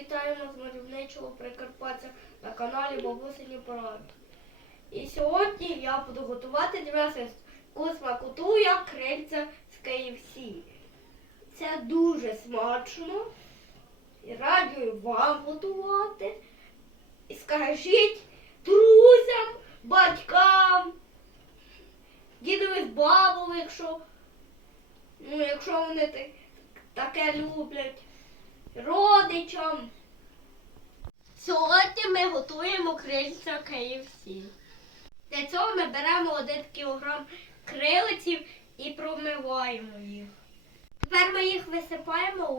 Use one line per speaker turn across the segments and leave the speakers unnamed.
вітаємо з мальовничого Прикарпаття на каналі Бабусині Поради. І сьогодні я буду готувати для вас смакотуя крильця з KFC. Це дуже смачно. І раджу вам готувати. І скажіть друзям, батькам, дідові з бабою, якщо, ну, якщо вони таке люблять родичам. Сьогодні ми готуємо крильця KFC. Для цього ми беремо 1 кг крилиців і промиваємо їх. Тепер ми їх висипаємо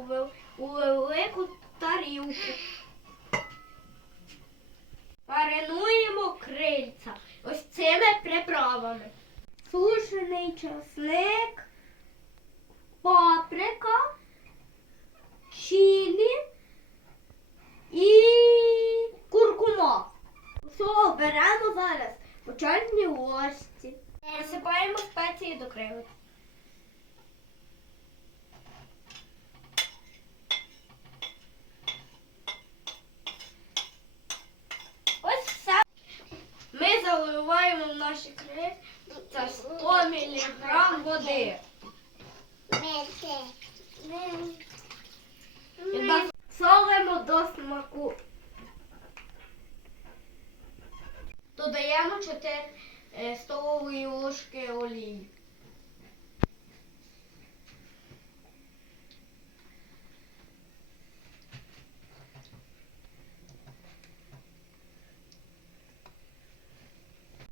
у велику тарілку. Маринуємо крильця ось цими приправами. Сушений часник, паприка, чилі і куркума. Все, беремо зараз по чайній ложці. Насипаємо спеції до криви. Ось все. Ми заливаємо в наші криви це 100 мг води. І солимо до смаку. Додаємо 4 е, столові ложки олії.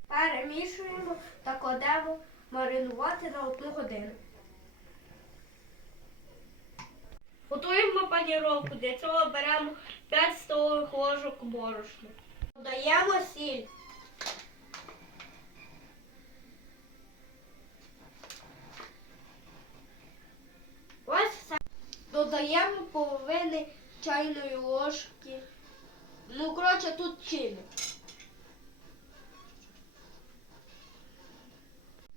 Перемішуємо та кладемо маринувати на одну годину. Паніровку. Для цього беремо 5 столових ложок борошна. Додаємо сіль. Ось все. Додаємо половини чайної ложки. Ну, коротше, тут чилі.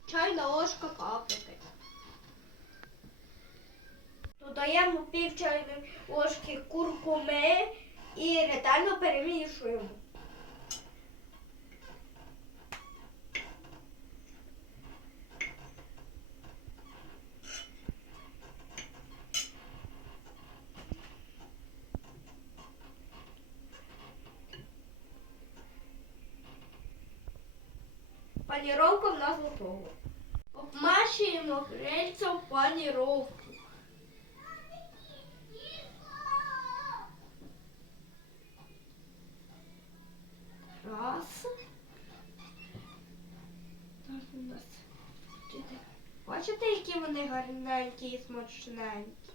Чайна ложка каприки. Додаємо пів чайної ложки куркуми і ретельно перемішуємо. Паніровка в нас готова. Обмашуємо крильця в паніровку. Раз. Так у нас. чотири. Бачите, які вони гарненькі і смачненькі.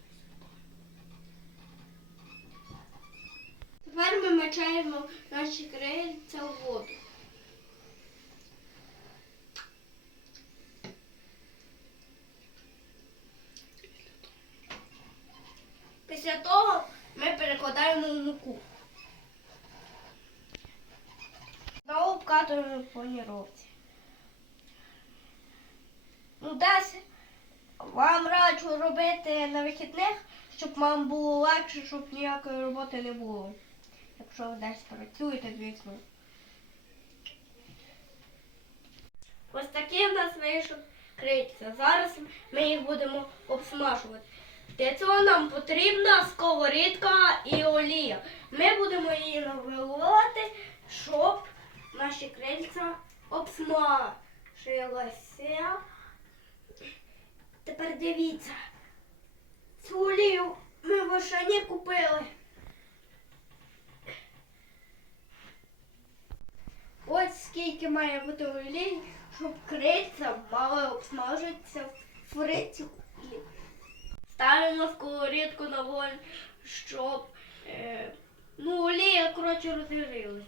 Тепер ми мочаємо наші крильця в воду. Після того ми перекладаємо в муку. Знову обкатуємо по ніровці. Ну, десь вам раджу робити на вихідних, щоб вам було легше, щоб ніякої роботи не було. Якщо ви десь працюєте, звісно. Ось такі в нас вийшов крильця. Зараз ми їх будемо обсмажувати. Для цього нам потрібна сковорідка і олія. Ми будемо її навилувати, щоб наші крильця обсмажилися. Тепер дивіться. Цю олію ми в Ашані купили. Ось скільки має бути олії, щоб крильця мали обсмажитися в фриці. Ставимо сковорідку на вогонь, щоб е, ну, олія коротше розігрілася.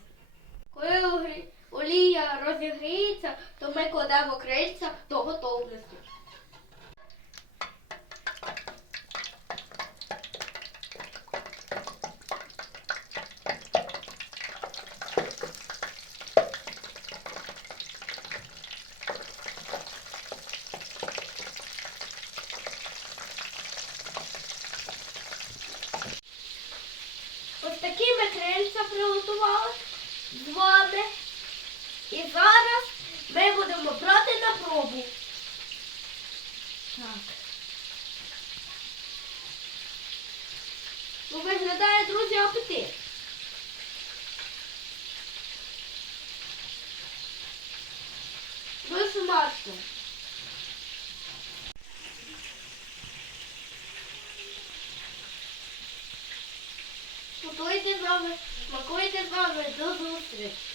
Коли олія розігріється, то ми кладемо крильця до готовності. Ось приготували з вами. І зараз ми будемо брати на пробу. Так. Ну, виглядає, друзі, апетит. Дуже смачно. Готуйте з нами, смакуйте з вами до зустрічі.